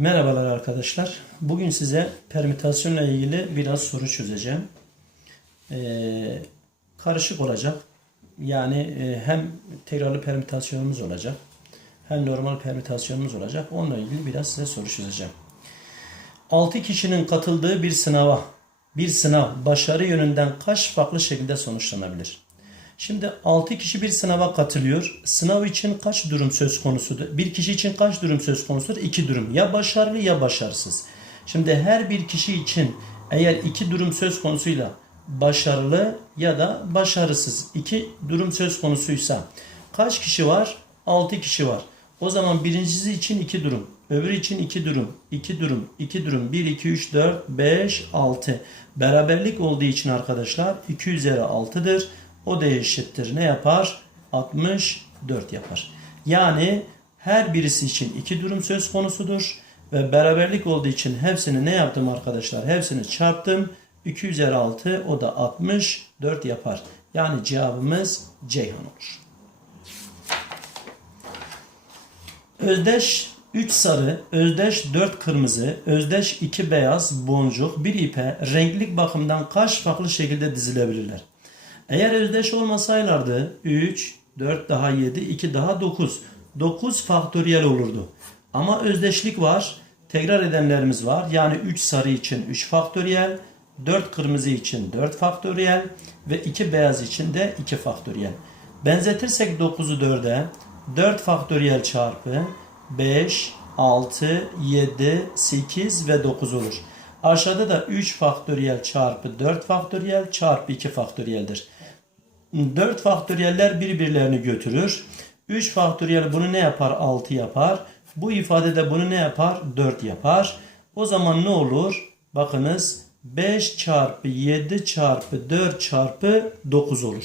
Merhabalar arkadaşlar. Bugün size permütasyonla ilgili biraz soru çözeceğim. Ee, karışık olacak. Yani e, hem tekrarlı permütasyonumuz olacak. Hem normal permütasyonumuz olacak. Onunla ilgili biraz size soru çözeceğim. 6 kişinin katıldığı bir sınava, bir sınav başarı yönünden kaç farklı şekilde sonuçlanabilir? Şimdi 6 kişi bir sınava katılıyor. Sınav için kaç durum söz konusudur? Bir kişi için kaç durum söz konusudur? 2 durum. Ya başarılı ya başarısız. Şimdi her bir kişi için eğer iki durum söz konusuyla başarılı ya da başarısız iki durum söz konusuysa kaç kişi var? 6 kişi var. O zaman birincisi için 2 durum. Öbürü için 2 durum. 2 durum. 2 durum. 1, 2, 3, 4, 5, 6. Beraberlik olduğu için arkadaşlar 2 üzeri 6'dır. O da eşittir. Ne yapar? 64 yapar. Yani her birisi için 2 durum söz konusudur. Ve beraberlik olduğu için hepsini ne yaptım arkadaşlar? Hepsini çarptım. 2 üzeri 6 o da 64 yapar. Yani cevabımız Ceyhan olur. Özdeş 3 sarı, özdeş 4 kırmızı, özdeş 2 beyaz boncuk bir ipe renklilik bakımından kaç farklı şekilde dizilebilirler? Eğer özdeş olmasaylardı 3, 4 daha 7, 2 daha 9. 9 faktöriyel olurdu. Ama özdeşlik var. Tekrar edenlerimiz var. Yani 3 sarı için 3 faktöriyel, 4 kırmızı için 4 faktöriyel ve 2 beyaz için de 2 faktöriyel. Benzetirsek 9'u 4'e 4 faktöriyel çarpı 5, 6, 7, 8 ve 9 olur. Aşağıda da 3 faktöriyel çarpı 4 faktöriyel çarpı 2 faktöriyeldir. 4 faktöriyeller birbirlerini götürür. 3 faktöriyel bunu ne yapar? 6 yapar. Bu ifadede bunu ne yapar? 4 yapar. O zaman ne olur? Bakınız 5 çarpı 7 çarpı 4 çarpı 9 olur.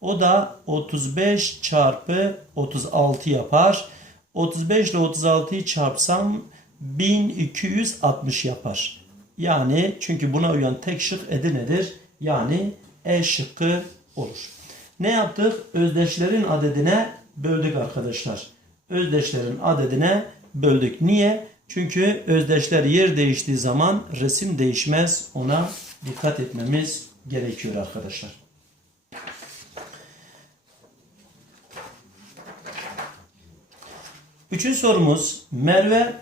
O da 35 çarpı 36 yapar. 35 ile 36'yı çarpsam 1260 yapar. Yani çünkü buna uyan tek şık Edirne'dir. Yani E şıkkı olur. Ne yaptık? Özdeşlerin adedine böldük arkadaşlar. Özdeşlerin adedine böldük. Niye? Çünkü özdeşler yer değiştiği zaman resim değişmez. Ona dikkat etmemiz gerekiyor arkadaşlar. Üçüncü sorumuz Merve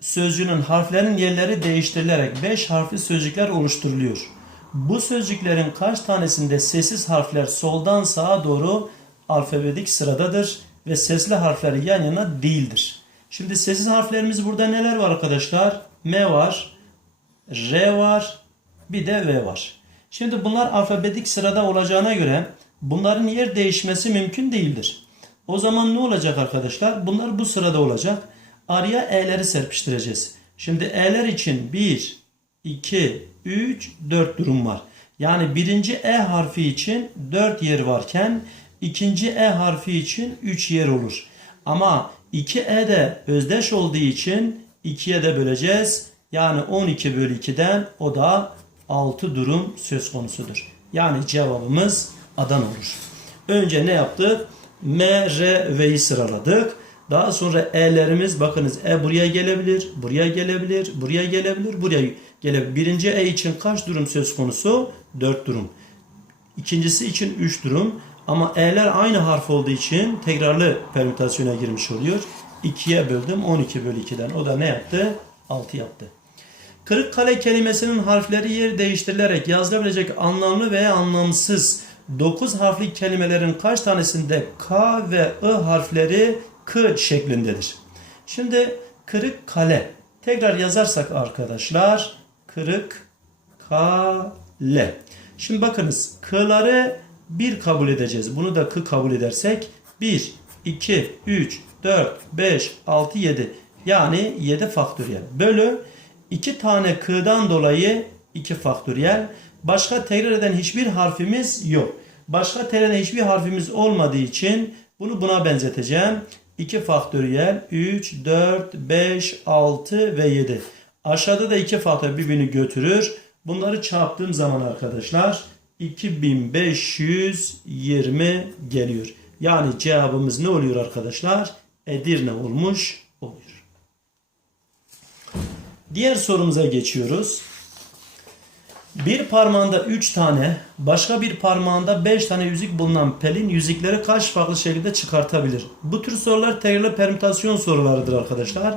sözcüğünün harflerin yerleri değiştirilerek 5 harfli sözcükler oluşturuluyor. Bu sözcüklerin kaç tanesinde sessiz harfler soldan sağa doğru alfabetik sıradadır ve sesli harfleri yan yana değildir. Şimdi sessiz harflerimiz burada neler var arkadaşlar? M var, R var, bir de V var. Şimdi bunlar alfabetik sırada olacağına göre bunların yer değişmesi mümkün değildir. O zaman ne olacak arkadaşlar? Bunlar bu sırada olacak. Araya E'leri serpiştireceğiz. Şimdi E'ler için 1, 2, 3, 4 durum var. Yani birinci E harfi için 4 yer varken ikinci E harfi için 3 yer olur. Ama 2E de özdeş olduğu için 2'ye de böleceğiz. Yani 12 bölü 2'den o da 6 durum söz konusudur. Yani cevabımız Adana olur. Önce ne yaptık? M, R, V'yi sıraladık. Daha sonra E'lerimiz bakınız E buraya gelebilir, buraya gelebilir, buraya gelebilir, buraya gelebilir. Birinci E için kaç durum söz konusu? 4 durum. İkincisi için 3 durum. Ama E'ler aynı harf olduğu için tekrarlı permütasyona girmiş oluyor. 2'ye böldüm 12 bölü 2'den. O da ne yaptı? 6 yaptı. Kırıkkale kelimesinin harfleri yer değiştirilerek yazılabilecek anlamlı veya anlamsız 9 harfli kelimelerin kaç tanesinde K ve I harfleri K şeklindedir. Şimdi kırık kale. Tekrar yazarsak arkadaşlar kırık kale. Şimdi bakınız K'ları 1 kabul edeceğiz. Bunu da K kabul edersek 1, 2, 3, 4, 5, 6, 7 yani 7 faktöriyel. Bölü 2 tane K'dan dolayı 2 faktöriyel. Başka tekrar eden hiçbir harfimiz yok. Başka tekrar eden hiçbir harfimiz olmadığı için bunu buna benzeteceğim. 2 faktöriyel 3, 4, 5, 6 ve 7. Aşağıda da 2 faktör birbirini götürür. Bunları çarptığım zaman arkadaşlar 2520 geliyor. Yani cevabımız ne oluyor arkadaşlar? Edirne olmuş oluyor. Diğer sorumuza geçiyoruz. Bir parmağında 3 tane, başka bir parmağında 5 tane yüzük bulunan Pelin yüzükleri kaç farklı şekilde çıkartabilir? Bu tür sorular tekrarlı permütasyon sorularıdır arkadaşlar.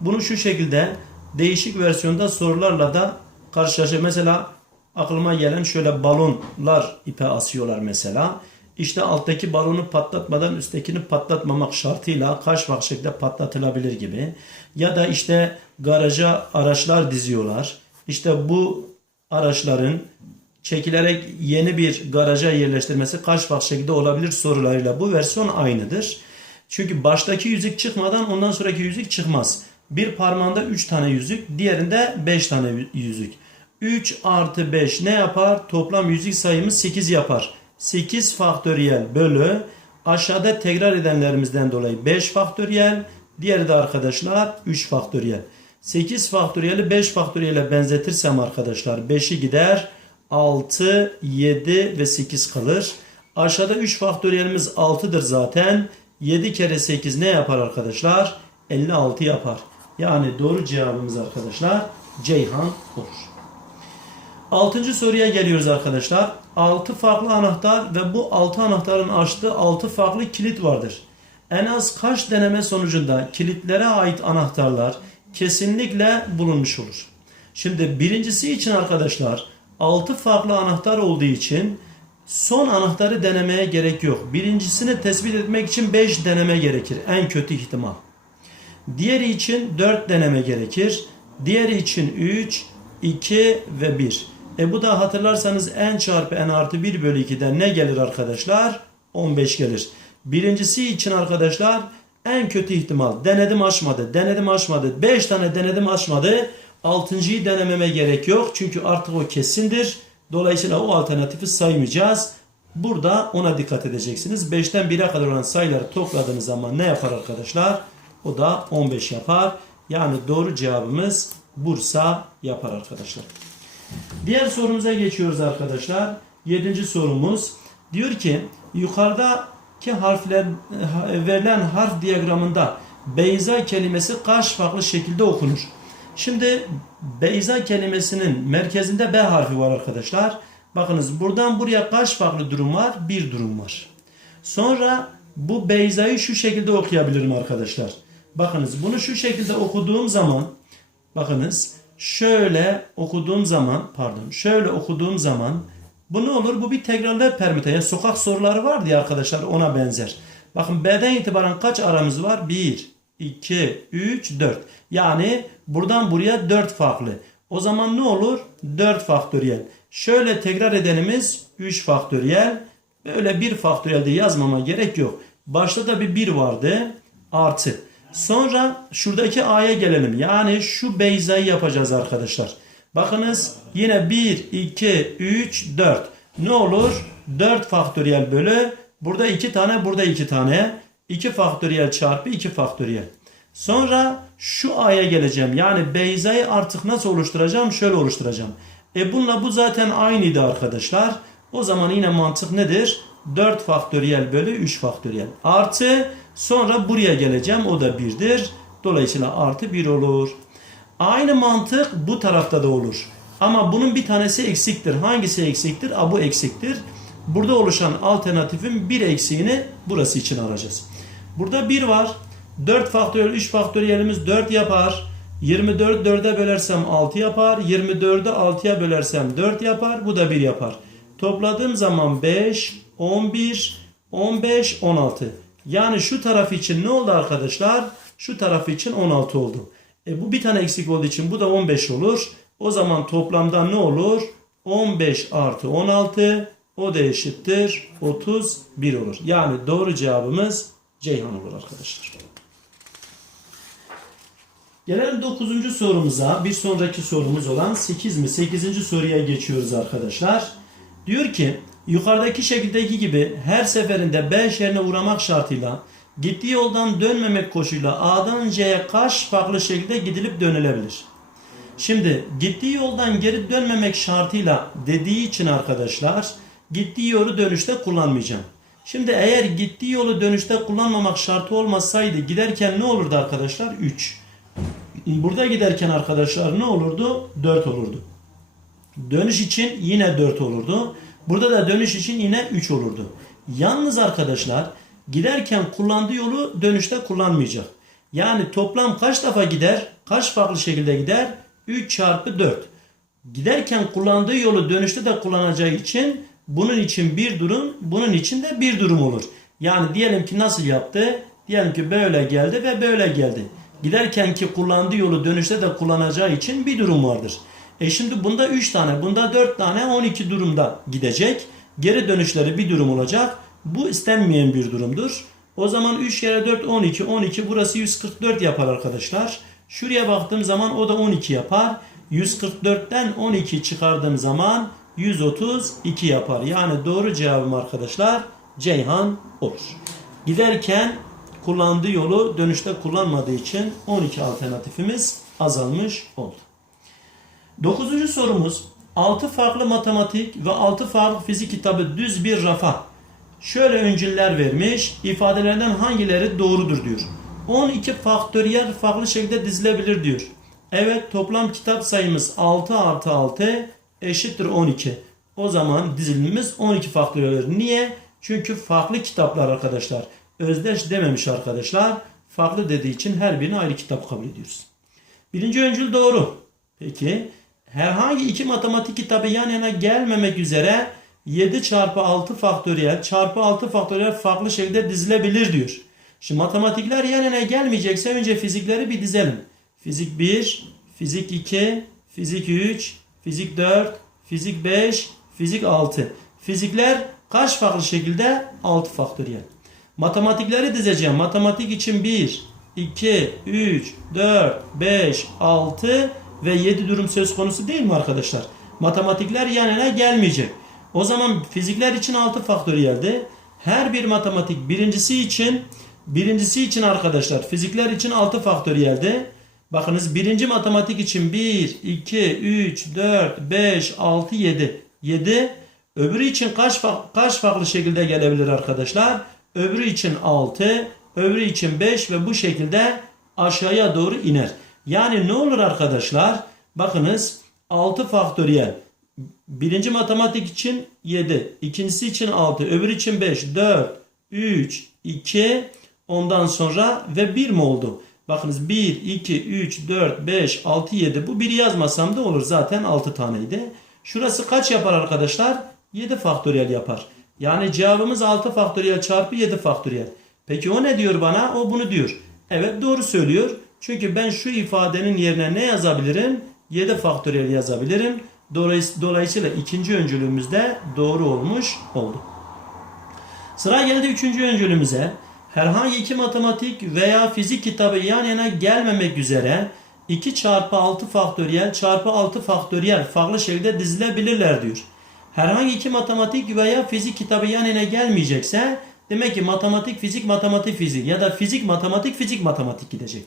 Bunu şu şekilde değişik versiyonda sorularla da karşılaşır. Mesela aklıma gelen şöyle balonlar ipe asıyorlar mesela. İşte alttaki balonu patlatmadan üsttekini patlatmamak şartıyla kaç farklı şekilde patlatılabilir gibi. Ya da işte garaja araçlar diziyorlar. İşte bu araçların çekilerek yeni bir garaja yerleştirmesi kaç farklı şekilde olabilir sorularıyla bu versiyon aynıdır. Çünkü baştaki yüzük çıkmadan ondan sonraki yüzük çıkmaz. Bir parmağında 3 tane yüzük, diğerinde 5 tane yüzük. 3 artı 5 ne yapar? Toplam yüzük sayımız 8 yapar. 8 faktöriyel bölü aşağıda tekrar edenlerimizden dolayı 5 faktöriyel. Diğeri de arkadaşlar 3 faktöriyel. 8 faktöriyeli 5 faktöriyele benzetirsem arkadaşlar 5'i gider 6, 7 ve 8 kalır. Aşağıda 3 faktöriyelimiz 6'dır zaten. 7 kere 8 ne yapar arkadaşlar? 56 yapar. Yani doğru cevabımız arkadaşlar Ceyhan olur. Altıncı soruya geliyoruz arkadaşlar. 6 farklı anahtar ve bu 6 anahtarın açtığı 6 farklı kilit vardır. En az kaç deneme sonucunda kilitlere ait anahtarlar kesinlikle bulunmuş olur. Şimdi birincisi için arkadaşlar 6 farklı anahtar olduğu için son anahtarı denemeye gerek yok. Birincisini tespit etmek için 5 deneme gerekir en kötü ihtimal. Diğeri için 4 deneme gerekir. Diğeri için 3, 2 ve 1. E bu da hatırlarsanız n çarpı n artı 1 bölü 2'den ne gelir arkadaşlar? 15 gelir. Birincisi için arkadaşlar en kötü ihtimal denedim açmadı, denedim açmadı, 5 tane denedim açmadı. Altıncıyı denememe gerek yok çünkü artık o kesindir. Dolayısıyla o alternatifi saymayacağız. Burada ona dikkat edeceksiniz. 5'ten 1'e kadar olan sayıları topladığınız zaman ne yapar arkadaşlar? O da 15 yapar. Yani doğru cevabımız Bursa yapar arkadaşlar. Diğer sorumuza geçiyoruz arkadaşlar. Yedinci sorumuz. Diyor ki yukarıdaki harfler verilen harf diyagramında Beyza kelimesi kaç farklı şekilde okunur? Şimdi Beyza kelimesinin merkezinde B harfi var arkadaşlar. Bakınız buradan buraya kaç farklı durum var? Bir durum var. Sonra bu Beyza'yı şu şekilde okuyabilirim arkadaşlar. Bakınız bunu şu şekilde okuduğum zaman bakınız şöyle okuduğum zaman pardon şöyle okuduğum zaman bu ne olur? Bu bir tekrarlı permüte. sokak soruları vardı ya arkadaşlar ona benzer. Bakın B'den itibaren kaç aramız var? 1, 2, 3, 4. Yani buradan buraya 4 farklı. O zaman ne olur? 4 faktöriyel. Şöyle tekrar edenimiz 3 faktöriyel. Böyle 1 faktöriyel de yazmama gerek yok. Başta da bir 1 vardı. Artı. Sonra şuradaki A'ya gelelim. Yani şu Beyza'yı yapacağız arkadaşlar. Bakınız yine 1, 2, 3, 4. Ne olur? 4 faktöriyel bölü. Burada 2 tane, burada 2 tane. 2 faktöriyel çarpı 2 faktöriyel. Sonra şu A'ya geleceğim. Yani Beyza'yı artık nasıl oluşturacağım? Şöyle oluşturacağım. E bununla bu zaten aynıydı arkadaşlar. O zaman yine mantık nedir? 4 faktöriyel bölü 3 faktöriyel. Artı sonra buraya geleceğim. O da 1'dir. Dolayısıyla artı 1 olur. Aynı mantık bu tarafta da olur. Ama bunun bir tanesi eksiktir. Hangisi eksiktir? A bu eksiktir. Burada oluşan alternatifin bir eksiğini burası için arayacağız. Burada 1 var. 4 faktöriyel 3 faktöriyelimiz 4 yapar. 24 4'e bölersem 6 yapar. 24'ü 6'ya bölersem 4 yapar. Bu da 1 yapar. Topladığım zaman 5, 11, 15, 16. Yani şu taraf için ne oldu arkadaşlar? Şu taraf için 16 oldu. E bu bir tane eksik olduğu için bu da 15 olur. O zaman toplamda ne olur? 15 artı 16 o da eşittir 31 olur. Yani doğru cevabımız Ceyhan olur arkadaşlar. Gelen 9. sorumuza bir sonraki sorumuz olan 8 mi 8. soruya geçiyoruz arkadaşlar. Diyor ki yukarıdaki şekildeki gibi her seferinde B şehrine uğramak şartıyla gittiği yoldan dönmemek koşuyla A'dan C'ye kaç farklı şekilde gidilip dönülebilir? Şimdi gittiği yoldan geri dönmemek şartıyla dediği için arkadaşlar gittiği yolu dönüşte kullanmayacağım. Şimdi eğer gittiği yolu dönüşte kullanmamak şartı olmasaydı giderken ne olurdu arkadaşlar? 3. burada giderken arkadaşlar ne olurdu? 4 olurdu. Dönüş için yine 4 olurdu. Burada da dönüş için yine 3 olurdu. Yalnız arkadaşlar giderken kullandığı yolu dönüşte kullanmayacak. Yani toplam kaç defa gider? Kaç farklı şekilde gider? 3 çarpı 4. Giderken kullandığı yolu dönüşte de kullanacağı için bunun için bir durum, bunun için de bir durum olur. Yani diyelim ki nasıl yaptı? Diyelim ki böyle geldi ve böyle geldi. Giderken ki kullandığı yolu dönüşte de kullanacağı için bir durum vardır. E şimdi bunda 3 tane, bunda 4 tane 12 durumda gidecek. Geri dönüşleri bir durum olacak. Bu istenmeyen bir durumdur. O zaman 3 kere 4 12, 12 burası 144 yapar arkadaşlar. Şuraya baktığım zaman o da 12 yapar. 144'ten 12 çıkardığım zaman 132 yapar. Yani doğru cevabım arkadaşlar Ceyhan olur. Giderken kullandığı yolu dönüşte kullanmadığı için 12 alternatifimiz azalmış oldu. Dokuzuncu sorumuz 6 farklı matematik ve 6 farklı fizik kitabı düz bir rafa şöyle öncüller vermiş ifadelerden hangileri doğrudur diyor. 12 faktöriyel farklı şekilde dizilebilir diyor. Evet toplam kitap sayımız 6 artı 6 eşittir 12. O zaman dizilimimiz 12 faktöriyel. Niye? Çünkü farklı kitaplar arkadaşlar. Özdeş dememiş arkadaşlar. Farklı dediği için her birini ayrı kitap kabul ediyoruz. Birinci öncül doğru. Peki herhangi iki matematik kitabı yan yana gelmemek üzere 7 çarpı 6 faktöriyel çarpı 6 faktöriyel farklı şekilde dizilebilir diyor. Şimdi matematikler yan yana gelmeyecekse önce fizikleri bir dizelim. Fizik 1, fizik 2, fizik 3, fizik 4, fizik 5, fizik 6. Fizikler kaç farklı şekilde? 6 faktöriyel. Matematikleri dizeceğim. Matematik için 1, 2, 3, 4, 5, 6 ve 7 durum söz konusu değil mi arkadaşlar? Matematikler yan yana gelmeyecek. O zaman fizikler için 6 faktöriyeldi. Her bir matematik birincisi için birincisi için arkadaşlar fizikler için 6 faktöriyeldi. Bakınız birinci matematik için 1, 2, 3, 4, 5, 6, 7. 7. Öbürü için kaç, kaç farklı şekilde gelebilir arkadaşlar? Öbürü için 6, öbürü için 5 ve bu şekilde aşağıya doğru iner. Yani ne olur arkadaşlar? Bakınız 6 faktöriyel. Birinci matematik için 7, ikincisi için 6, öbür için 5, 4, 3, 2, ondan sonra ve 1 mi oldu? Bakınız 1, 2, 3, 4, 5, 6, 7. Bu 1'i yazmasam da olur zaten 6 taneydi. Şurası kaç yapar arkadaşlar? 7 faktöriyel yapar. Yani cevabımız 6 faktöriyel çarpı 7 faktöriyel. Peki o ne diyor bana? O bunu diyor. Evet doğru söylüyor. Çünkü ben şu ifadenin yerine ne yazabilirim? 7 faktöriyel yazabilirim. Dolayıs- Dolayısıyla ikinci öncülümüz de doğru olmuş oldu. Sıra geldi üçüncü öncülümüze. Herhangi iki matematik veya fizik kitabı yan yana gelmemek üzere 2 çarpı 6 faktöriyel çarpı 6 faktöriyel farklı şekilde dizilebilirler diyor. Herhangi iki matematik veya fizik kitabı yan yana gelmeyecekse demek ki matematik fizik matematik fizik ya da fizik matematik fizik matematik gidecek.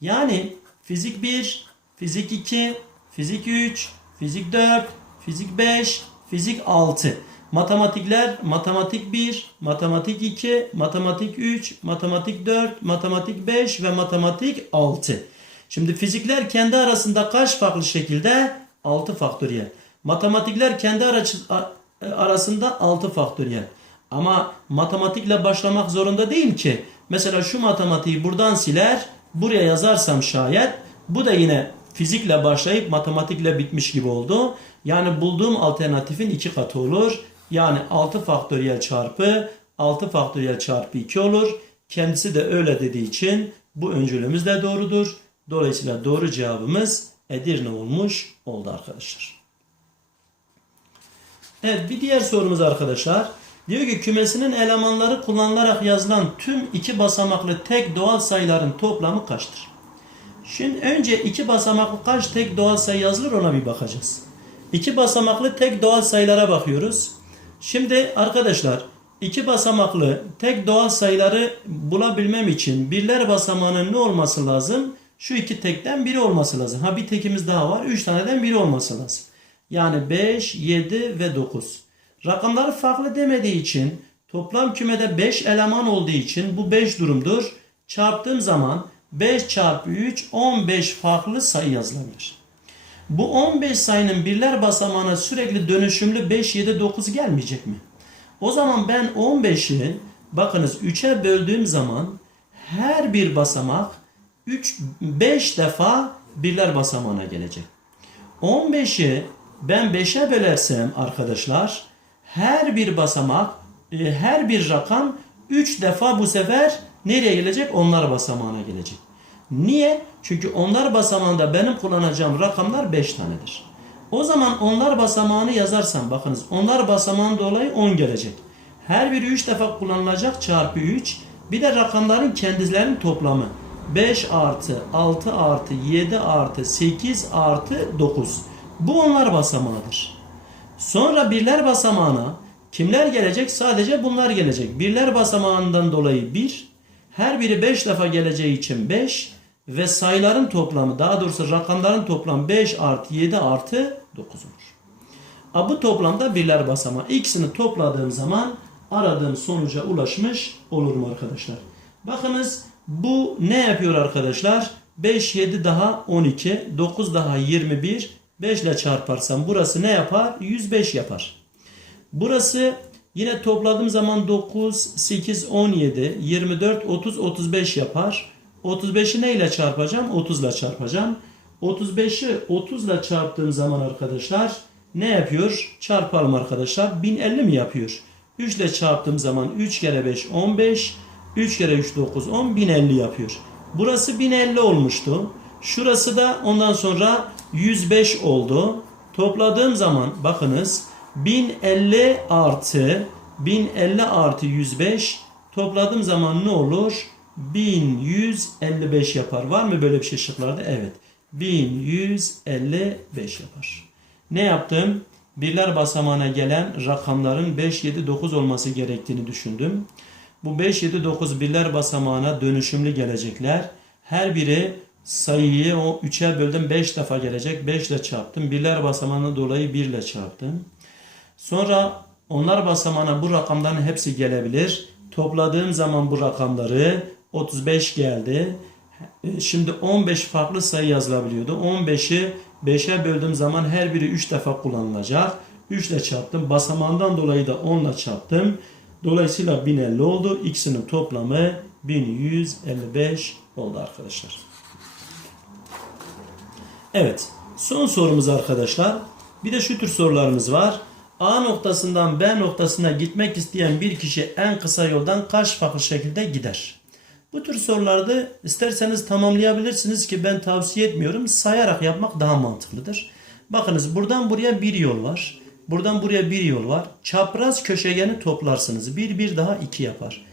Yani fizik 1, fizik 2, fizik 3, fizik 4, fizik 5, fizik 6. Matematikler matematik 1, matematik 2, matematik 3, matematik 4, matematik 5 ve matematik 6. Şimdi fizikler kendi arasında kaç farklı şekilde? 6 faktöriyel. Matematikler kendi a- arasında 6 faktöriyel. Ama matematikle başlamak zorunda değil ki. Mesela şu matematiği buradan siler, buraya yazarsam şayet bu da yine fizikle başlayıp matematikle bitmiş gibi oldu. Yani bulduğum alternatifin iki katı olur. Yani 6 faktöriyel çarpı 6 faktöriyel çarpı 2 olur. Kendisi de öyle dediği için bu öncülümüz de doğrudur. Dolayısıyla doğru cevabımız Edirne olmuş oldu arkadaşlar. Evet bir diğer sorumuz arkadaşlar. Diyor ki kümesinin elemanları kullanılarak yazılan tüm iki basamaklı tek doğal sayıların toplamı kaçtır? Şimdi önce iki basamaklı kaç tek doğal sayı yazılır ona bir bakacağız. İki basamaklı tek doğal sayılara bakıyoruz. Şimdi arkadaşlar iki basamaklı tek doğal sayıları bulabilmem için birler basamağının ne olması lazım? Şu iki tekten biri olması lazım. Ha bir tekimiz daha var. Üç taneden biri olması lazım. Yani 5, 7 ve 9. Rakamları farklı demediği için toplam kümede 5 eleman olduğu için bu 5 durumdur. Çarptığım zaman 5 çarpı 3 15 farklı sayı yazılabilir. Bu 15 sayının birler basamağına sürekli dönüşümlü 5, 7, 9 gelmeyecek mi? O zaman ben 15'i bakınız 3'e böldüğüm zaman her bir basamak 3 5 defa birler basamağına gelecek. 15'i ben 5'e bölersem arkadaşlar her bir basamak e, her bir rakam 3 defa bu sefer nereye gelecek? Onlar basamağına gelecek. Niye? Çünkü onlar basamağında benim kullanacağım rakamlar 5 tanedir. O zaman onlar basamağını yazarsam bakınız onlar basamağın dolayı 10 gelecek. Her biri 3 defa kullanılacak çarpı 3. Bir de rakamların kendilerinin toplamı. 5 artı 6 artı 7 artı 8 artı 9. Bu onlar basamağıdır. Sonra birler basamağına kimler gelecek? Sadece bunlar gelecek. Birler basamağından dolayı 1. Her biri 5 defa geleceği için 5. Ve sayıların toplamı daha doğrusu rakamların toplamı 5 artı 7 artı 9 olur. A, bu toplamda birler basamağı. İkisini topladığım zaman aradığım sonuca ulaşmış olurum arkadaşlar. Bakınız bu ne yapıyor arkadaşlar? 5, 7 daha 12, 9 daha 21, 5 ile çarparsam burası ne yapar? 105 yapar. Burası yine topladığım zaman 9, 8, 17, 24, 30, 35 yapar. 35'i ne ile çarpacağım? 30 ile çarpacağım. 35'i 30 ile çarptığım zaman arkadaşlar ne yapıyor? Çarpalım arkadaşlar. 1050 mi yapıyor? 3 ile çarptığım zaman 3 kere 5 15. 3 kere 3 9 10 1050 yapıyor. Burası 1050 olmuştu. Şurası da ondan sonra 105 oldu. Topladığım zaman bakınız 1050 artı 1050 artı 105 topladığım zaman ne olur? 1155 yapar. Var mı böyle bir şey şıklarda? Evet. 1155 yapar. Ne yaptım? Birler basamağına gelen rakamların 5, 7, 9 olması gerektiğini düşündüm. Bu 5, 7, 9 birler basamağına dönüşümlü gelecekler. Her biri sayıyı o 3'e böldüm 5 defa gelecek. 5 ile çarptım. Birler basamağına dolayı 1 ile çarptım. Sonra onlar basamağına bu rakamların hepsi gelebilir. Topladığım zaman bu rakamları 35 geldi. Şimdi 15 farklı sayı yazılabiliyordu. 15'i 5'e böldüğüm zaman her biri 3 defa kullanılacak. 3 ile çarptım. Basamağından dolayı da 10 ile çarptım. Dolayısıyla 1050 oldu. İkisinin toplamı 1155 oldu arkadaşlar. Evet. Son sorumuz arkadaşlar. Bir de şu tür sorularımız var. A noktasından B noktasına gitmek isteyen bir kişi en kısa yoldan kaç farklı şekilde gider? Bu tür sorularda isterseniz tamamlayabilirsiniz ki ben tavsiye etmiyorum. Sayarak yapmak daha mantıklıdır. Bakınız buradan buraya bir yol var. Buradan buraya bir yol var. Çapraz köşegeni toplarsınız. Bir bir daha iki yapar.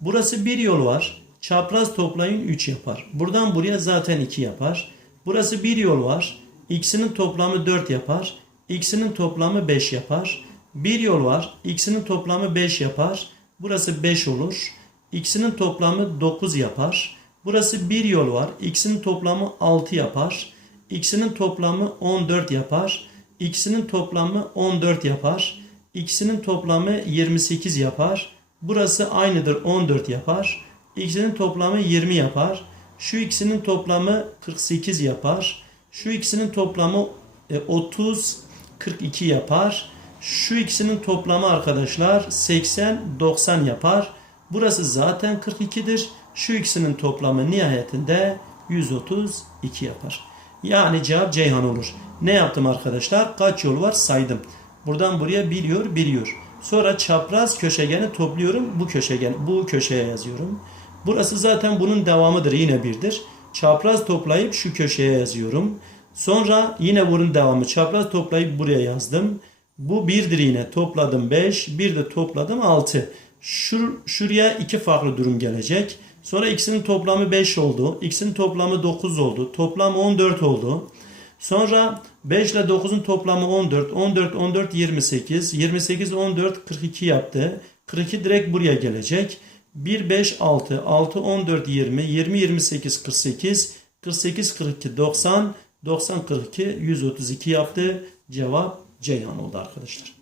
Burası bir yol var. Çapraz toplayın 3 yapar. Buradan buraya zaten 2 yapar. Burası bir yol var. X'inin toplamı 4 yapar. X'inin toplamı 5 yapar. Bir yol var. X'inin toplamı 5 yapar. Burası 5 olur. X'inin toplamı 9 yapar. Burası bir yol var. X'inin toplamı 6 yapar. X'inin toplamı 14 yapar. X'inin toplamı 14 yapar. X'inin toplamı 28 yapar. Burası aynıdır 14 yapar. X'inin toplamı 20 yapar. Şu ikisinin toplamı 48 yapar. Şu ikisinin toplamı e, 30 42 yapar. Şu ikisinin toplamı arkadaşlar 80 90 yapar. Burası zaten 42'dir. Şu ikisinin toplamı nihayetinde 132 yapar. Yani cevap Ceyhan olur. Ne yaptım arkadaşlar? Kaç yol var saydım. Buradan buraya biliyor, biliyor. Sonra çapraz köşegeni topluyorum. Bu köşegen, bu köşeye yazıyorum. Burası zaten bunun devamıdır. Yine birdir. Çapraz toplayıp şu köşeye yazıyorum. Sonra yine bunun devamı. Çapraz toplayıp buraya yazdım. Bu birdir yine. Topladım 5. Bir de topladım 6. Şur, şuraya iki farklı durum gelecek. Sonra ikisinin toplamı 5 oldu. X'in toplamı 9 oldu. Toplam 14 oldu. Sonra 5 ile 9'un toplamı 14. 14, 14, 28. 28, 14, 42 yaptı. 42 direkt buraya gelecek. 1, 5, 6. 6, 14, 20. 20, 28, 48. 48, 42, 90. 90, 42, 132 yaptı. Cevap Ceyhan oldu arkadaşlar.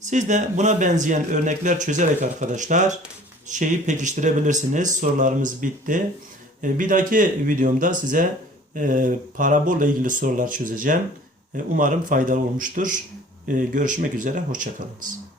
Siz de buna benzeyen örnekler çözerek arkadaşlar şeyi pekiştirebilirsiniz. Sorularımız bitti. E, bir dahaki videomda size e, parabolla ilgili sorular çözeceğim. E, umarım faydalı olmuştur. Görüşmek üzere, hoşçakalınız.